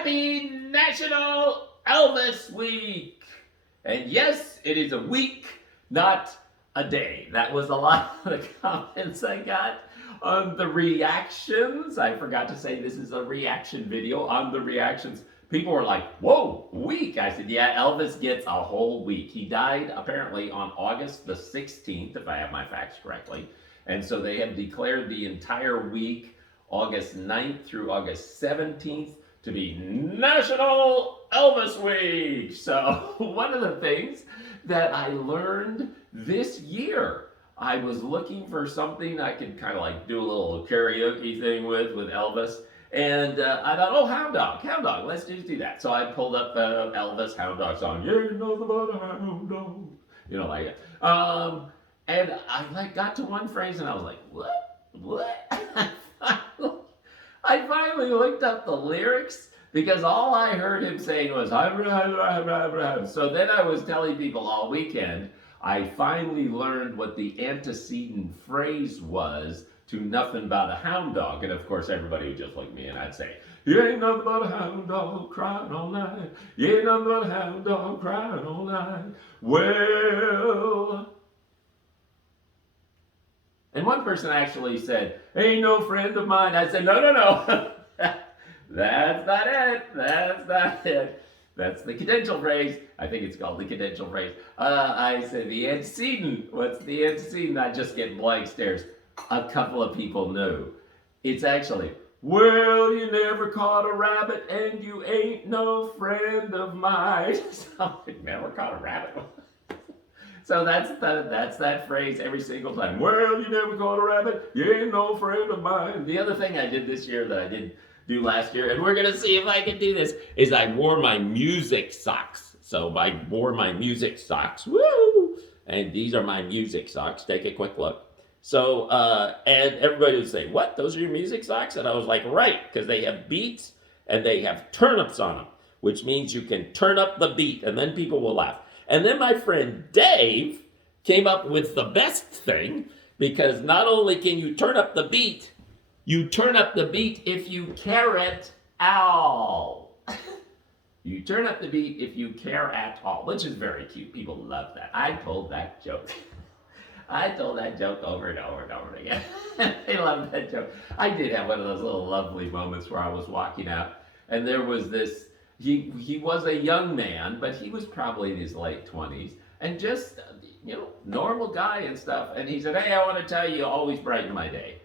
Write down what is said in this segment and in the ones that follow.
Happy National Elvis Week! And yes, it is a week, not a day. That was a lot of the comments I got on the reactions. I forgot to say this is a reaction video. On the reactions, people were like, whoa, week. I said, yeah, Elvis gets a whole week. He died apparently on August the 16th, if I have my facts correctly. And so they have declared the entire week, August 9th through August 17th, to be National Elvis Week. So one of the things that I learned this year, I was looking for something I could kind of like do a little karaoke thing with Elvis. And I thought, oh, Hound Dog, let's just do that. So I pulled up the Elvis Hound Dog song. You know the hound dog. You know, like it. And I like got to one phrase and I was like, what? I finally looked up the lyrics because all I heard him saying was, so then I was telling people all weekend, I finally learned what the antecedent phrase was to Nothing But a Hound Dog. And of course, everybody would just look at me and I'd say, you ain't nothing but a hound dog crying all night. You ain't nothing but a hound dog crying all night. Well... And one person actually said, ain't no friend of mine. I said, no. That's not it. That's not it. That's the cadential phrase. I think it's called the cadential phrase. I said the antecedent. What's the antecedent? I just get blank stares. A couple of people knew. It's actually, well, you never caught a rabbit and you ain't no friend of mine. So, never caught a rabbit. So that's that phrase every single time. Well, you never caught a rabbit, you ain't no friend of mine. The other thing I did this year that I didn't do last year, and we're gonna see if I can do this, is I wore my music socks. So I wore my music socks, woo! And these are my music socks, take a quick look. So, and everybody would say, what, those are your music socks? And I was like, right, because they have beats and they have turnips on them, which means you can turn up the beat and then people will laugh. And then my friend Dave came up with the best thing, because not only can you turn up the beat, you turn up the beat if you care at all. You turn up the beat if you care at all, which is very cute. People love that. I told that joke. I told that joke over and over and over again. They love that joke. I did have one of those little lovely moments where I was walking out and there was this, he was a young man, but he was probably in his late 20s, and just, you know, normal guy and stuff. And he said, hey, I want to tell you, you always brighten my day.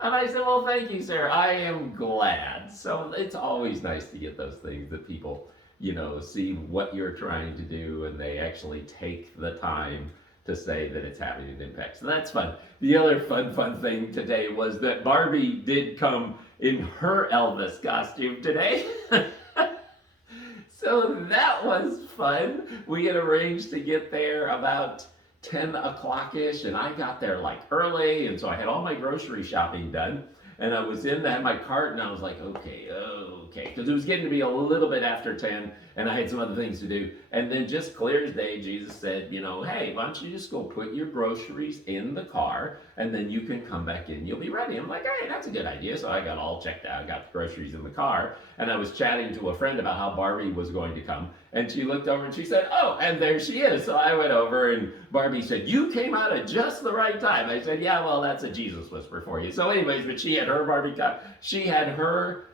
And I said, well, thank you, sir. I am glad. So it's always nice to get those things that people, you know, see what you're trying to do and they actually take the time to say that it's having an impact. So that's fun. The other fun thing today was that Barbie did come in her Elvis costume today. So that was fun. We had arranged to get there about 10 o'clock-ish, and I got there like early, and so I had all my grocery shopping done. And I was in, I had my cart, and I was like, okay, because it was getting to be a little bit after 10, and I had some other things to do. And then just clear as day, Jesus said, you know, hey, why don't you just go put your groceries in the car, and then you can come back in, you'll be ready. I'm like, hey, that's a good idea. So I got all checked out, got the groceries in the car, and I was chatting to a friend about how Barbie was going to come, and she looked over and she said, oh, and there she is. So I went over, and Barbie said, you came out at just the right time. I said, yeah, well, that's a Jesus whisper for you. So anyways, but she had her Barbie cut. She had her,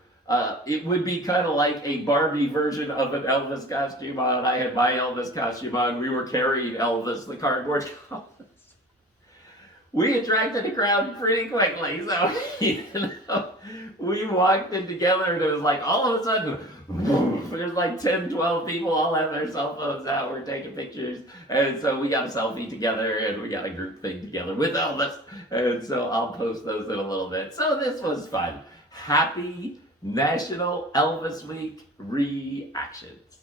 it would be kind of like a Barbie version of an Elvis costume on. I had my Elvis costume on. We were carrying Elvis, the cardboard Elvis. We attracted a crowd pretty quickly. So, you know, we walked in together and it was like all of a sudden, there's like 10, 12 people all have their cell phones out. We're taking pictures. And so we got a selfie together and we got a group thing together with Elvis. And so I'll post those in a little bit. So this was fun. Happy National Elvis Week reactions.